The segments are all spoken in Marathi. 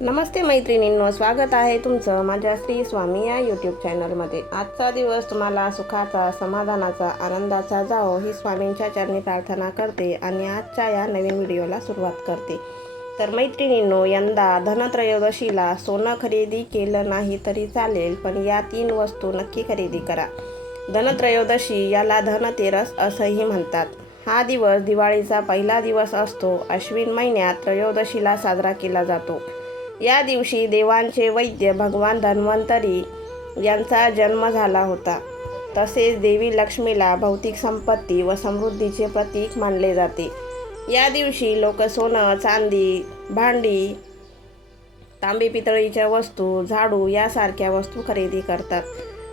नमस्ते मैत्रिणींनो स्वागत आहे तुमचं माझ्या श्री स्वामी या यूट्यूब चॅनलमध्ये आजचा दिवस तुम्हाला सुखाचा समाधानाचा आनंदाचा जाओ ही स्वामींच्या चरणी प्रार्थना करते आणि आजच्या या नवीन व्हिडिओला सुरुवात करते. तर मैत्रिणींनो यंदा धनत्रयोदशीला सोनं खरेदी केलं नाही तरी चालेल पण या तीन वस्तू नक्की खरेदी करा. धनत्रयोदशी याला धनतेरस असंही म्हणतात. हा दिवस दिवाळीचा पहिला दिवस असतो. अश्विन महिन्यात त्रयोदशीला साजरा केला जातो. या दिवशी देवांचे वैद्य भगवान धन्वंतरी यांचा जन्म झाला होता. तसेच देवी लक्ष्मीला भौतिक संपत्ती व समृद्धीचे प्रतीक मानले जाते. या दिवशी लोक सोनं चांदी भांडी तांबे पितळीच्या वस्तू झाडू यासारख्या वस्तू खरेदी करतात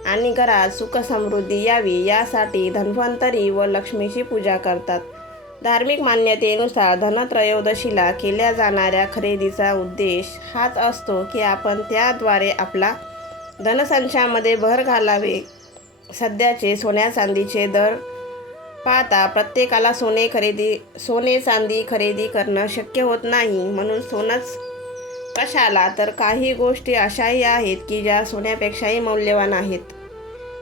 आणि घरात सुखसमृद्धी यावी यासाठी धन्वंतरी व लक्ष्मीची पूजा करतात. धार्मिक मान्यतेनुसार धनत्रयोदशीला केल्या जाणाऱ्या खरेदीचा उद्देश हाच असतो की आपण त्याद्वारे आपला धनसंचामध्ये भर घालावे. सध्याचे सोन्या चांदीचे दर पाहता प्रत्येकाला सोने खरेदी सोने चांदी खरेदी करणं शक्य होत नाही. म्हणून सोनंच कशाला? तर काही गोष्टी अशाही आहेत की ज्या सोन्यापेक्षाही मौल्यवान आहेत.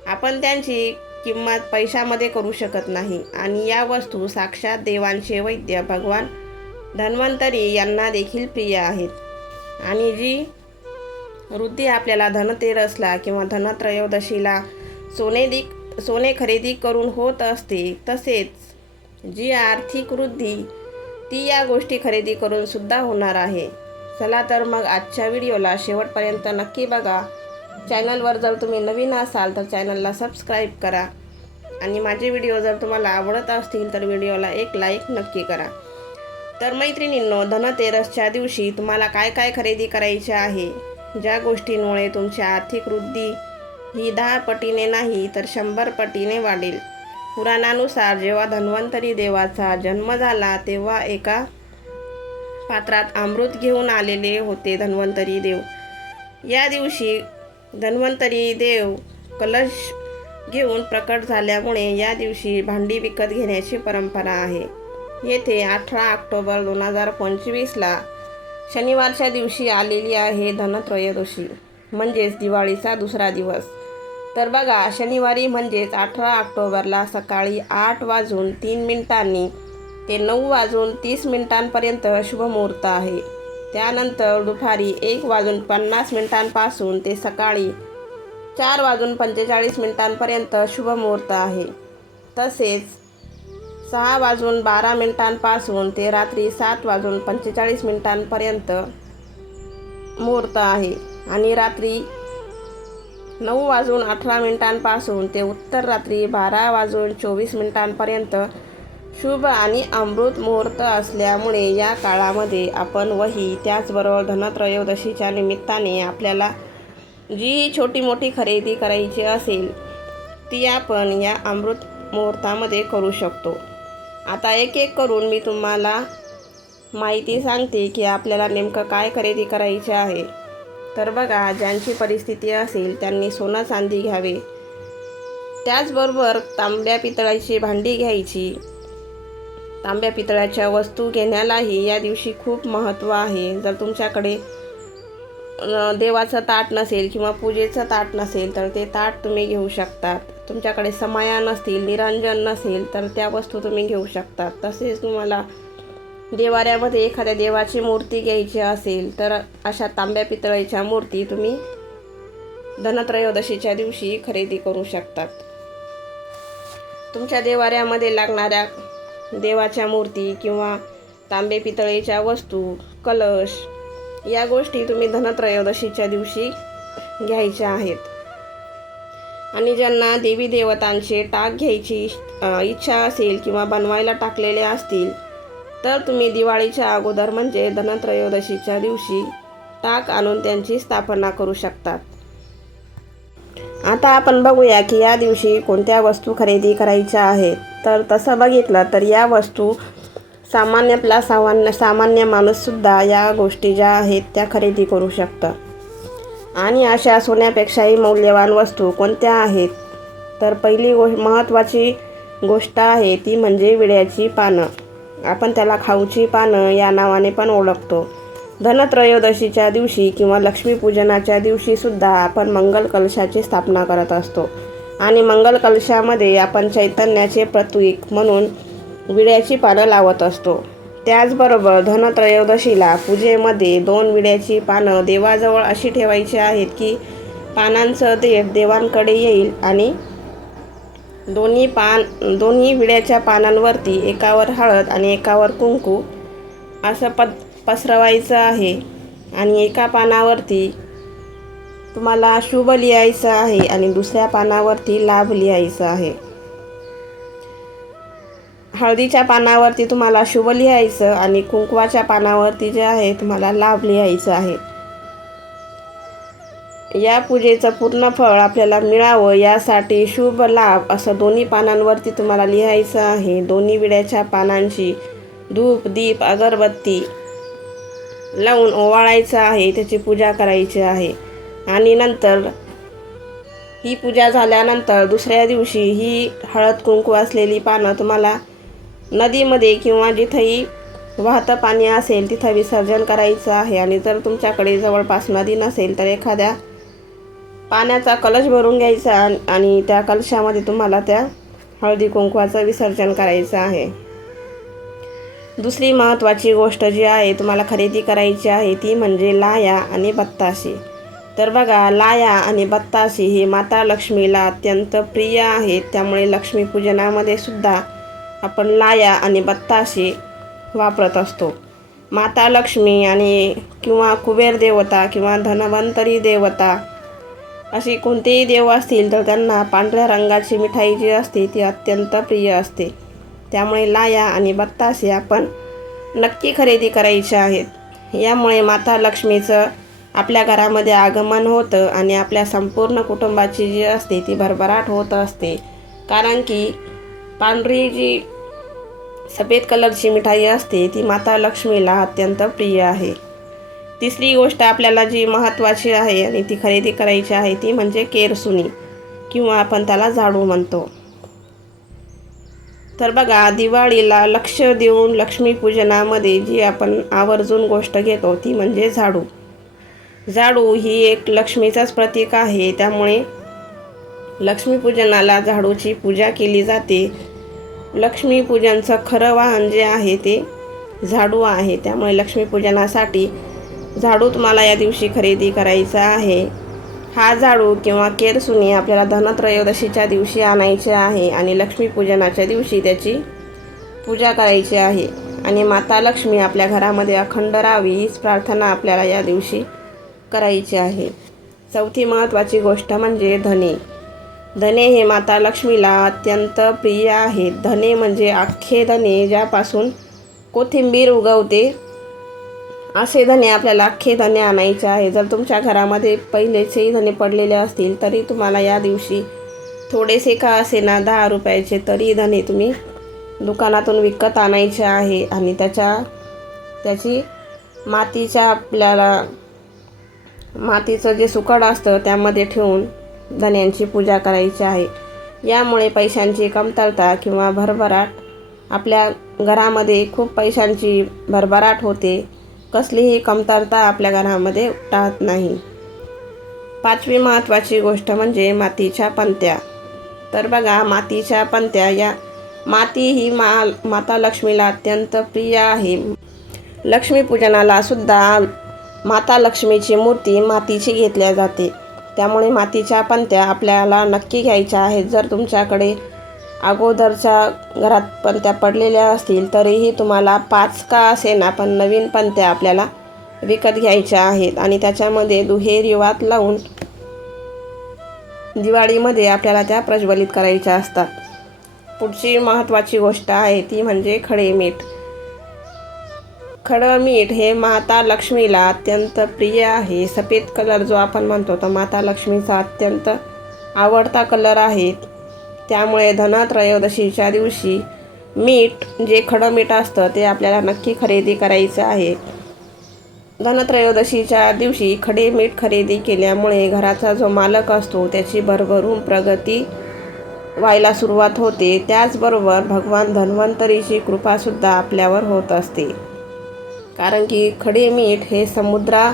आपण त्यांची किंमत पैशामध्ये करू शकत नाही. आणि या वस्तू साक्षात देवांचे वैद्य भगवान धन्वंतरी यांना देखील प्रिय आहेत. आणि जी वृद्धी आपल्याला धनतेरसला किंवा धनत्रयोदशीला सोने दी सोने खरेदी करून होत असते तसेच जी आर्थिक वृद्धी ती या गोष्टी खरेदी करून सुद्धा होणार आहे. चला तर मग आजच्या व्हिडिओला शेवटपर्यंत नक्की बघा. चॅनलवर जर तुम्ही नवीन असाल तर चॅनलला सबस्क्राईब करा. आणि माझे व्हिडिओ जर तुम्हाला आवडत असतील तर व्हिडिओला एक लाईक नक्की करा. तर मैत्रिणींनो धनतेरसच्या दिवशी तुम्हाला काय काय खरेदी करायचे आहे? ज्या गोष्टींमुळे तुमची आर्थिक वृद्धी ही दहा पटीने नाही तर शंभर पटीने वाढेल. पुराणानुसार जेव्हा धन्वंतरी देवाचा जन्म झाला तेव्हा एका पात्रात अमृत घेऊन आलेले होते धन्वंतरी देव. या दिवशी धन्वंतरी देव कलश घेऊन प्रकट झाल्यामुळे या दिवशी भांडी विकत घेण्याची परंपरा आहे. येथे अठरा ऑक्टोबर दोन हजार पंचवीसला शनिवारच्या दिवशी आलेली आहे धनत्रयोदशी म्हणजेच दिवाळीचा दुसरा दिवस. तर बघा शनिवारी म्हणजेच अठरा ऑक्टोबरला सकाळी आठ वाजून तीन मिनिटांनी ते नऊ वाजून तीस मिनिटांपर्यंत शुभमुहूर्त आहे. त्यानंतर दुपारी एक वाजून पन्नास मिनिटांपासून ते सकाळी चार वाजून पंचेचाळीस मिनिटांपर्यंत शुभमुहूर्त आहे. तसेच सहा वाजून बारा मिनिटांपासून ते रात्री सात वाजून पंचेचाळीस मिनिटांपर्यंत मुहूर्त आहे आणि रात्री नऊ वाजून अठरा मिनिटांपासून ते उत्तर रात्री बारा वाजून चोवीस मिनिटांपर्यंत शुभ आणि अमृत मुहूर्त असल्यामुळे या काळामध्ये आपण वही त्याचबरोबर धनत्रयोदशीच्या निमित्ताने आपल्याला जी छोटी मोठी खरेदी करायची असेल ती आपण या अमृत मुहूर्तामध्ये करू शकतो. आता एक एक करून मी तुम्हाला माहिती सांगते की आपल्याला नेमकं काय खरेदी करायचे आहे. तर बघा ज्यांची परिस्थिती असेल त्यांनी सोनं चांदी घ्यावे. त्याचबरोबर तांब्या पितळाची भांडी घ्यायची. तांब्या पितळाच्या वस्तू घेण्यालाही या दिवशी खूप महत्त्व आहे. जर तुमच्याकडे देवाचं ताट नसेल किंवा पूजेचं ताट नसेल तर ते ताट तुम्ही घेऊ शकतात. तुमच्याकडे समाया नसतील निरंजन नसेल तर त्या वस्तू तुम्ही घेऊ शकतात. तसेच तुम्हाला देवाऱ्यामध्ये एखाद्या देवाची मूर्ती घ्यायची असेल तर अशा तांब्या पितळीच्या मूर्ती तुम्ही धनत्रयोदशीच्या दिवशी खरेदी करू शकतात. तुमच्या देवाऱ्यामध्ये लागणाऱ्या देवाच्या मूर्ती किंवा तांबे पितळेच्या वस्तू कलश या गोष्टी तुम्ही धनत्रयोदशीच्या दिवशी घ्यायच्या आहेत. आणि ज्यांना देवी देवतांचे टाक घ्यायची इच्छा असेल किंवा बनवायला टाकलेले असतील तर तुम्ही दिवाळीच्या अगोदर म्हणजे धनत्रयोदशीच्या दिवशी टाक आणून त्यांची स्थापना करू शकतात आता आपण बघूया की या दिवशी कोणत्या वस्तू खरेदी करायच्या आहेत. तर तसं बघितलं तर या वस्तू सामान्य आपला सामान्य सामान्य माणूससुद्धा या गोष्टी ज्या आहेत त्या खरेदी करू शकतं. आणि अशा सोन्यापेक्षाही मौल्यवान वस्तू कोणत्या आहेत? तर पहिली गो महत्त्वाची गोष्ट आहे ती म्हणजे विड्याची पानं. आपण त्याला खाऊची पानं या नावाने पण ओळखतो. धनत्रयोदशीच्या दिवशी किंवा लक्ष्मीपूजनाच्या दिवशीसुद्धा आपण मंगल कलशाची स्थापना करत असतो. आणि मंगल कलशामध्ये आपण चैतन्याचे प्रतीक म्हणून विड्याची पानं लावत असतो. त्याचबरोबर धनत्रयोदशीला पूजेमध्ये दोन विड्याची पानं देवाजवळ अशी ठेवायची आहेत की पानांचं देव देवांकडे येईल आणि दोन्ही पान दोन्ही विड्याच्या पानांवरती एकावर हळद आणि एकावर कुंकू असं पद पसरवायचं आहे. आणि एका पानावरती तुम्हाला शुभ लिहायचं आहे आणि दुसऱ्या पानावरती लाभ लिहायचं आहे. हळदीच्या पानावरती तुम्हाला शुभ लिहायचं आणि कुंकवाच्या पानावरती जे आहे तुम्हाला लाभ लिहायचं आहे. या पूजेचं पूर्ण फळ आपल्याला मिळावं यासाठी शुभ लाभ असं दोन्ही पानांवरती तुम्हाला लिहायचं आहे. दोन्ही विड्याच्या पानांची धूप दीप अगरबत्ती लावून ओवाळायचं आहे त्याची पूजा करायची आहे. आणि नंतर ही पूजा झाल्यानंतर दुसऱ्या दिवशी ही हळद कुंकू असलेली पानं तुम्हाला नदीमध्ये किंवा जिथंही वाहतं पाणी असेल तिथं विसर्जन करायचं आहे. आणि जर तुमच्याकडे जवळपास नदी नसेल तर एखाद्या पाण्याचा कलश भरून घ्यायचा आणि त्या कलशामध्ये तुम्हाला त्या हळदी कुंकवाचं विसर्जन करायचं आहे. दुसरी महत्त्वाची गोष्ट जी आहे तुम्हाला खरेदी करायची आहे ती म्हणजे लाया आणि बत्ताशी. तर बघा लाया आणि बत्ताशी हे माता लक्ष्मीला अत्यंत प्रिय आहेत त्यामुळे लक्ष्मीपूजनामध्ये सुद्धा आपण लाया आणि बत्ताशी वापरत असतो. माता लक्ष्मी आणि किंवा कुबेर देवता किंवा धनवंतरी देवता अशी कोणतेही देव असतील तर त्यांना पांढऱ्या रंगाची मिठाई जी असते ती अत्यंत प्रिय असते. त्यामुळे लाया आणि बत्तासे आपण नक्की खरेदी करायची आहेत. यामुळे माता लक्ष्मीचं आपल्या घरामध्ये आगमन होतं आणि आपल्या संपूर्ण कुटुंबाची जी असते ती भरभराट होत असते. कारण की पांढरी जी सफेद कलरची मिठाई असते ती माता लक्ष्मीला अत्यंत प्रिय आहे. तिसरी गोष्ट आपल्याला जी महत्त्वाची आहे आणि ती खरेदी करायची आहे ती म्हणजे केरसुनी किंवा आपण त्याला झाडू म्हणतो. तर बघा दिवाळीला लक्ष देऊन लक्ष्मीपूजनामध्ये जी आपण आवर्जून गोष्ट घेतो ती म्हणजे झाडू. झाडू ही एक लक्ष्मीचाच प्रतीक आहे. त्यामुळे लक्ष्मीपूजनाला झाडूची पूजा केली जाते. लक्ष्मीपूजनचं खरं वाहन जे आहे ते झाडू आहे. त्यामुळे लक्ष्मीपूजनासाठी झाडू तुम्हाला या दिवशी खरेदी करायचा आहे. हा झाडू किंवा केरसुनी आपल्याला धनत्रयोदशीच्या दिवशी आणायचे आहे आणि लक्ष्मीपूजनाच्या दिवशी त्याची पूजा करायची आहे. आणि माता लक्ष्मी आपल्या घरामध्ये अखंड राहावी हीच प्रार्थना आपल्याला या दिवशी करायचे आहे. चौथी महत्त्वाची गोष्ट म्हणजे धने. धने हे माता लक्ष्मीला अत्यंत प्रिय आहेत धने म्हणजे अख्खे धने ज्यापासून कोथिंबीर उगवते असे धने आपल्याला अख्खे धने आणायचे आहे. जर तुमच्या घरामध्ये पहिलेचेही धने पडलेले असतील तरी तुम्हाला या दिवशी थोडेसे का असे ना दहा रुपयाचे तरी धने तुम्ही दुकानातून विकत आणायचे आहे. आणि त्याच्या त्याची मातीच्या आपल्याला मातीचं जे सुकड असतं त्यामध्ये ठेवून धन्यांची पूजा करायची आहे. यामुळे पैशांची कमतरता किंवा भरभराट आपल्या घरामध्ये खूप पैशांची भरभराट होते. कसलीही कमतरता आपल्या घरामध्ये टाळत नाही. पाचवी महत्त्वाची गोष्ट म्हणजे मातीच्या पंत्या तर बघा मातीच्या पंत्या या माती ही मा माता लक्ष्मीला अत्यंत प्रिय आहे. लक्ष्मीपूजनाला सुद्धा माता लक्ष्मीची मूर्ती मातीची घेतल्या जाते. त्यामुळे मातीच्या पंत्या आपल्याला नक्की घ्यायच्या आहेत. जर तुमच्याकडे अगोदरच्या घरात पंत्या पडलेल्या असतील तरीही तुम्हाला पाच का असेना पण नवीन पंत्या आपल्याला विकत घ्यायच्या आहेत. आणि त्याच्यामध्ये दुहेरी वात लावून दिवाळीमध्ये आपल्याला त्या प्रज्वलित करायच्या असतात. पुढची महत्त्वाची गोष्ट आहे ती म्हणजे खडे मीठ. खडं मीठ हे माता लक्ष्मीला अत्यंत प्रिय आहे. सफेद कलर जो आपण म्हणतो तो माता लक्ष्मीचा अत्यंत आवडता कलर आहे. त्यामुळे धनत्रयोदशीच्या दिवशी मीठ जे खडं मीठ असतं ते आपल्याला नक्की खरेदी करायचं आहे. धनत्रयोदशीच्या दिवशी खडे मीठ खरेदी केल्यामुळे घराचा जो मालक असतो त्याची भरभरून प्रगती व्हायला सुरुवात होते. त्याचबरोबर भगवान धन्वंतरीची कृपासुद्धा आपल्यावर होत असते. कारण की खडे मीठ हे समुद्रा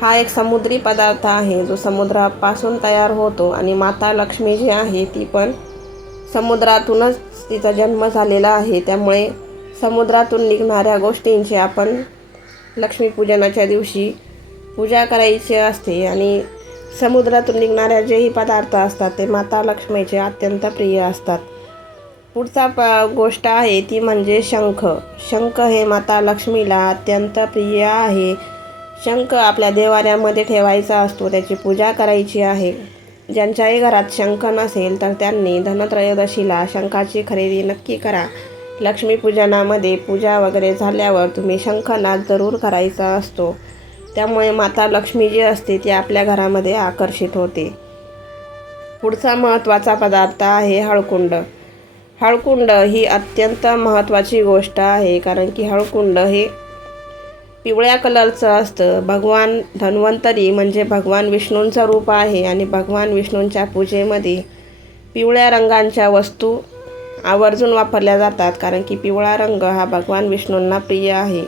हा एक समुद्री पदार्थ आहे जो समुद्रापासून तयार होतो. आणि माता लक्ष्मी जी आहे ती पण समुद्रातूनच तिचा जन्म झालेला आहे. त्यामुळे समुद्रातून निघणाऱ्या गोष्टींची आपण लक्ष्मीपूजनाच्या दिवशी पूजा करायची असते. आणि समुद्रातून निघणाऱ्या जेही पदार्थ असतात ते माता लक्ष्मीचे अत्यंत प्रिय असतात. पुढचा प गोष्ट आहे ती म्हणजे शंख. शंख हे माता लक्ष्मीला अत्यंत प्रिय आहे. शंख आपल्या देवाऱ्यामध्ये ठेवायचा असतो त्याची पूजा करायची आहे. ज्यांच्याही घरात शंख नसेल तर त्यांनी धनत्रयोदशीला शंखाची खरेदी नक्की करा. लक्ष्मीपूजनामध्ये पूजा वगैरे झाल्यावर तुम्ही शंखनाद जरूर करायचा असतो. त्यामुळे माता लक्ष्मी जी असते ती आपल्या घरामध्ये आकर्षित होते. पुढचा महत्त्वाचा पदार्थ आहे हळकुंड. हळकुंड ही अत्यंत महत्त्वाची गोष्ट आहे कारण की हळकुंड हे पिवळ्या कलरचं असतं. भगवान धन्वंतरी म्हणजे भगवान विष्णूंचं रूप आहे आणि भगवान विष्णूंच्या पूजेमध्ये पिवळ्या रंगांच्या वस्तू आवर्जून वापरल्या जातात कारण की पिवळा रंग हा भगवान विष्णूंना प्रिय आहे.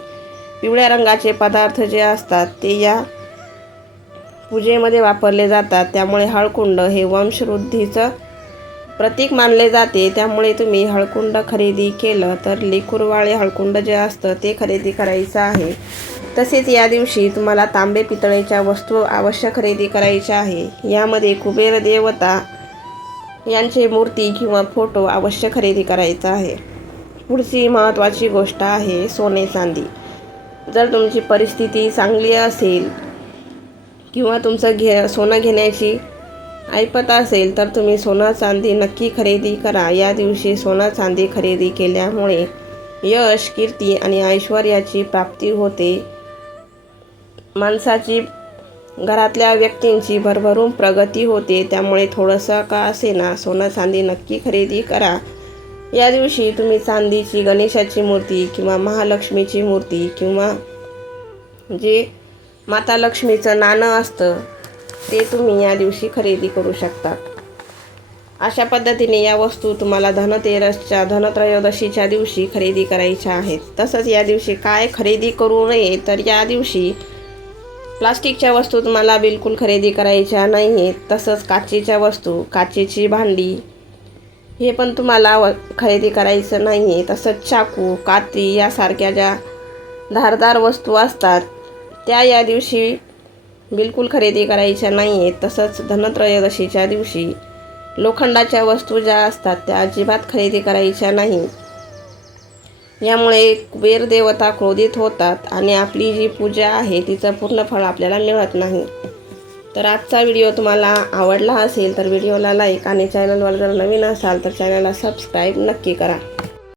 पिवळ्या रंगाचे पदार्थ जे असतात ते या पूजेमध्ये वापरले जातात. त्यामुळे हळकुंड हे वंशवृद्धीचं प्रतीक मानले जाते. त्यामुळे तुम्ही हळकुंड खरेदी केलं तर लेकुरवाळे हळकुंड जे असतं ते खरेदी करायचं आहे. तसेच या दिवशी तुम्हाला तांबे पितळेच्या वस्तू अवश्य खरेदी करायच्या आहे. यामध्ये कुबेर देवता यांचे मूर्ती किंवा फोटो अवश्य खरेदी करायचा आहे. पुढची महत्त्वाची गोष्ट आहे सोने चांदी. जर तुमची परिस्थिती चांगली असेल किंवा तुमचं घे सोनं घेण्याची ऐपत असेल तर तुम्ही सोनं चांदी नक्की खरेदी करा. या दिवशी सोनं चांदी खरेदी केल्यामुळे यश कीर्ती आणि ऐश्वर्याची प्राप्ती होते. माणसाची घरातल्या व्यक्तींची भरभरून प्रगती होते. त्यामुळे थोडंसं का असेना सोनं चांदी नक्की खरेदी करा. या दिवशी तुम्ही चांदीची गणेशाची मूर्ती किंवा महालक्ष्मीची मूर्ती किंवा जे माता लक्ष्मीचं नाणं असतं ते तुम्ही या दिवशी खरेदी करू शकता. अशा पद्धतीने या वस्तू तुम्हाला धनतेरसच्या धनत्रयोदशीच्या दिवशी खरेदी करायच्या आहेत. तसंच या दिवशी काय खरेदी करू नये तर या दिवशी प्लास्टिकच्या वस्तू तुम्हाला बिलकुल खरेदी करायच्या नाही आहेत तसंच काचेच्या वस्तू काचेची भांडी हे पण तुम्हाला व खरेदी करायचं नाही आहे तसंच चाकू कात्री यासारख्या ज्या धारदार वस्तू असतात त्या या दिवशी बिलकुल खरेदी करायच्या नाही आहेत तसंच धनत्रयोदशीच्या दिवशी लोखंडाच्या वस्तू ज्या असतात त्या अजिबात खरेदी करायच्या नाही. यामुळे कुबेर देवता क्रोधित होतात आणि आपली जी पूजा आहे तिचं पूर्ण फळ आपल्याला मिळत नाही. तर आजचा व्हिडिओ तुम्हाला आवडला असेल तर व्हिडिओला लाईक आणि चॅनलवर जर नवीन असाल तर चॅनलला सबस्क्राईब नक्की करा.